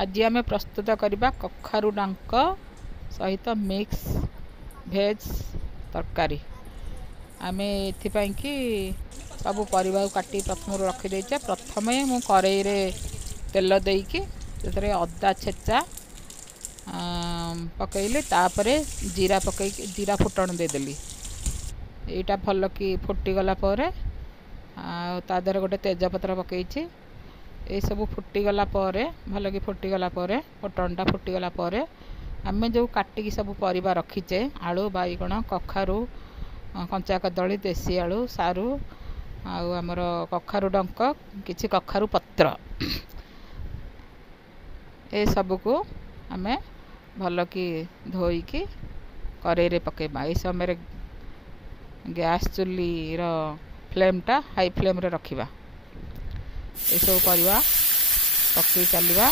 आज आम प्रस्तुत करवा कखारु डंक सहित मिक्स भेज तरकारी। आम एथि सब परिवा काटी प्रथम रखीदे। प्रथम मु कड़ई रे तेल देकी अदा छेचा पकईली तापरे जीरा पकई जीरा फुटण देदेली। यहाँ भल कि फुटीगला तादर गोटे तेजपत्र पकई ये सब फुटीगला भल कि फुटीगला फुटणटा फुटीगला आम जो काटिकी सब परिवा रखीचे आलू बाइगण कखारु कंचा कदली देसी आलू सारू आमर कखारु डंक किछि कखारु पत्र ए सबको आम भल कि धोईकी कड़ई रे पकेबा। ये समय गैस चुली रो फ्लेमटा हाई फ्लेम रे रखिबा। ये सब परिवा पकई चलवा।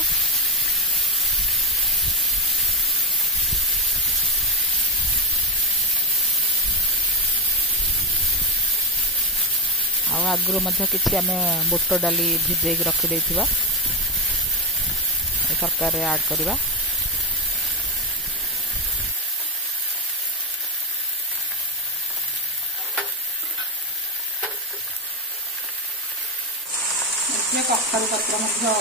आगुरी किसी आम बुट डाली भिजेक रखीदे तरकारी ऐड करवा। इसमें कखारु पत्र मिसई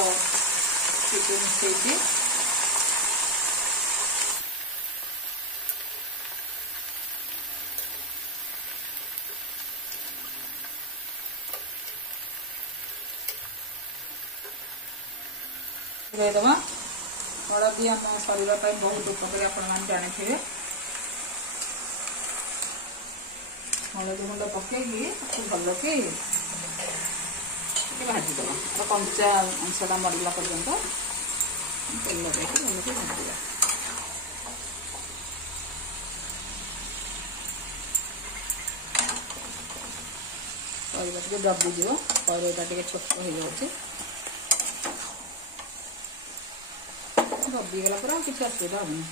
देवा। हलदी आम शरीर बहुत उपकारी आपण जानी। हलदी गुंड पकईकि भल कि भाजीदेव कंचा अंशटा मरला पर्यंत तेल देकर भल कि भाजवा। परिवा टे दबीज परिवाटा टे छोट हो जाए दबीगला पर किसी असुविधा हम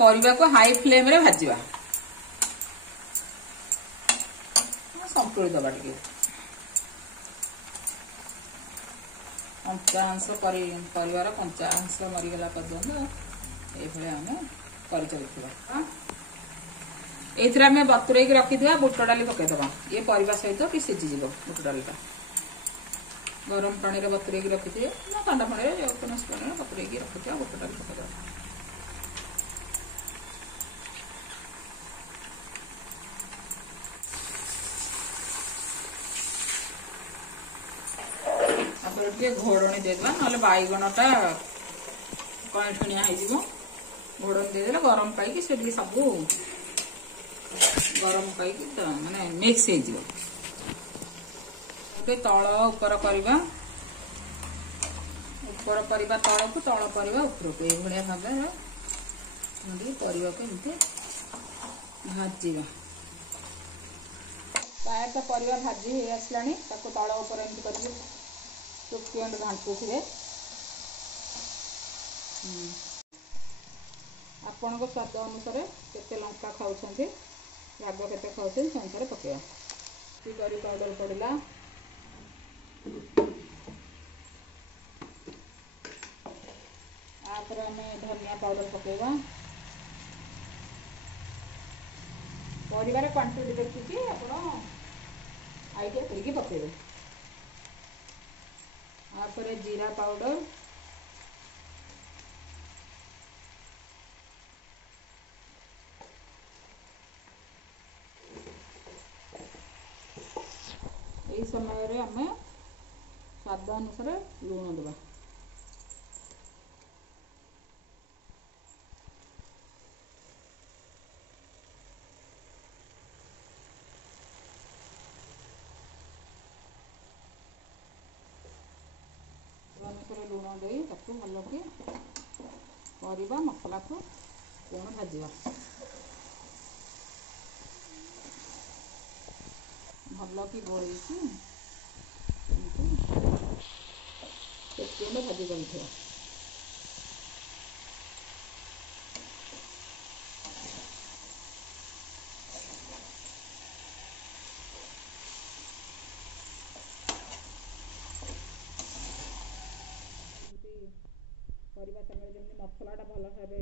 परिवा को हाई फ्लेम रे भाजवा। संतुली दबा टे कंचा अंश परिवार कंचा अंश मरीगला पर्यंत ये आम कर चलता। ये आम बतुरई रखी बुट डाली पकईदबा। ये परिवा सहित कि सीझीज बुट डालीटा गरम पानी रे बतुरई रखी थे ठंडा पानी रे पानी बतुरई रखी बुट डाली पकईदबा। घोड़णी देदेबा ना बैगणटा कईठिया हो घोड़णी देदेले गरम पाई से सब गरम पाई माने मिक्स हो तल उपर करवा उपर परिवा तल को तल परिवा ऊपर को ये भाव परिवा को एमती भाजवा। प्राय तो परिवा भाजी हो आसला तल उपर एमती कर चुटकी घाटुथे। आपण स्वाद अनुसार केते लंका खाऊँ राग केते खाऊँ से अनुसार पकड़ा। करी पाउडर पड़ा आपर आम धनिया पाउडर पकेबा। परिवार क्वांटिटी देखिए आप आइडिया करके पकेबे। आपर जीरा पाउडर यही समय आम स्वाद अनुसार लुण देवा। अनुसार लुण दे भल कि परिवा मसला को कौन भाजवा। भल कि गोल भाजी कर ପରିବା ସାଙ୍ଗରେ ଯେମିତି ମସଲାଟା ଭଲ ଭାବେ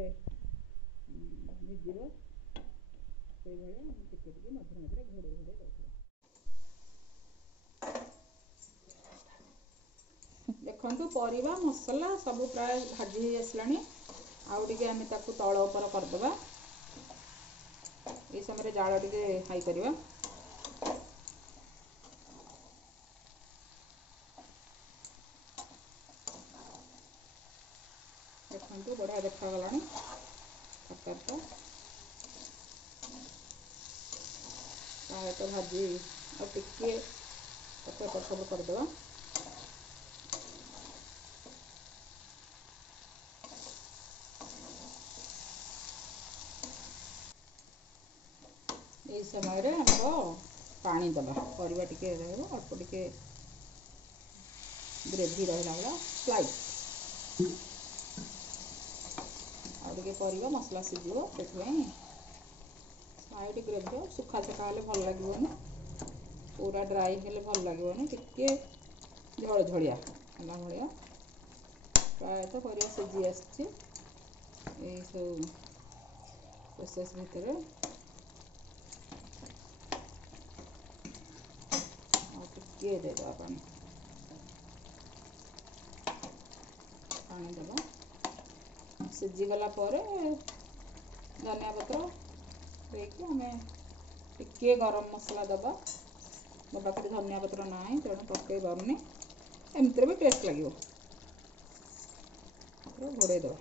ଭିଜିବ ସେଇଭଳିଆ ଆମେ ଟିକେ ଟିକେ ମଝିରେ ମଝିରେ ଘୋଡ଼େଇ ଘୋଡ଼େଇ ଦେଉଥିବା। ଦେଖନ୍ତୁ ପରିବା ମସଲା ସବୁ ପ୍ରାୟ ଭାଜି ହେଇ ଆସିଲାଣି। ଆଉ ଟିକେ ଆମେ ତାକୁ ତଳ ଉପର କରିଦେବା। এই ସମୟରେ ଜାଳ ଟିକେ ହାଇ କରିବା। ଦେଖନ୍ତୁ ବଢ଼ିଆ ଦେଖାଗଲାଣି ତରକାରୀଟା। ପ୍ରାୟତଃ ଭାଜି ଆଉ ଟିକେ ଏପଟ ସେପଟ କରିଦେବା। এই ସମୟରେ ଆମର ପାଣି ଦେବା। ପରିବା ଟିକେ ରହିବ, ଅଳ୍ପ ଟିକେ ଗ୍ରେଭି ରହିଲା ଭଳିଆ ସ୍ଲାଇଟ୍। ଆଉ ଟିକେ ପରିବା ମସଲା ସିଝିବ, ସେଥିପାଇଁ ସ୍ଲାଇଟ୍ ଗ୍ରେଭି। ଶୁଖା ଶୁଖା ହେଲେ ଭଲ ଲାଗିବନି, ପୁରା ଡ୍ରାଇ ହେଲେ ଭଲ ଲାଗିବନି, ଟିକେ ଝଳଝଳିଆ ହେଲା ଭଳିଆ। ପ୍ରାୟତଃ ପରିବା ସିଝି ଆସିଛି। ଏଇସବୁ ପ୍ରୋସେସ୍ ଭିତରେ ଟିକେ ଦେଇଦେବା ପାଣି ଦେବା। ସିଝିଗଲା ପରେ ଧନିଆ ପତ୍ର ଦେଇକି ଆମେ ଟିକେ ଗରମ ମସଲା ଦେବା। ମୋ ପାଖରେ ଧନିଆ ପତ୍ର ନାହିଁ ତେଣୁ ପକାଇ ପାରୁନି, ଏମିତିରେ ବି ଟେଷ୍ଟ ଲାଗିବ। ଘୋଡ଼େଇ ଦେବା।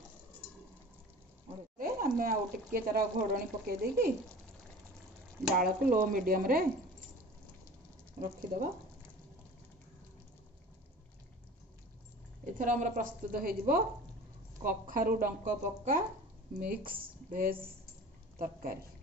ଆମେ ଆଉ ଟିକେ ତାର ଘୋଡ଼ଣୀ ପକାଇ ଦେଇକି ଜାଳକୁ ଲୋ ମିଡ଼ିୟମରେ ରଖିଦେବା। ଏଥର ଆମର ପ୍ରସ୍ତୁତ ହେଇଯିବ କଖାରୁ ଡଙ୍କ ପକା ମିକ୍ସ ଭେଜ୍ ତରକାରୀ।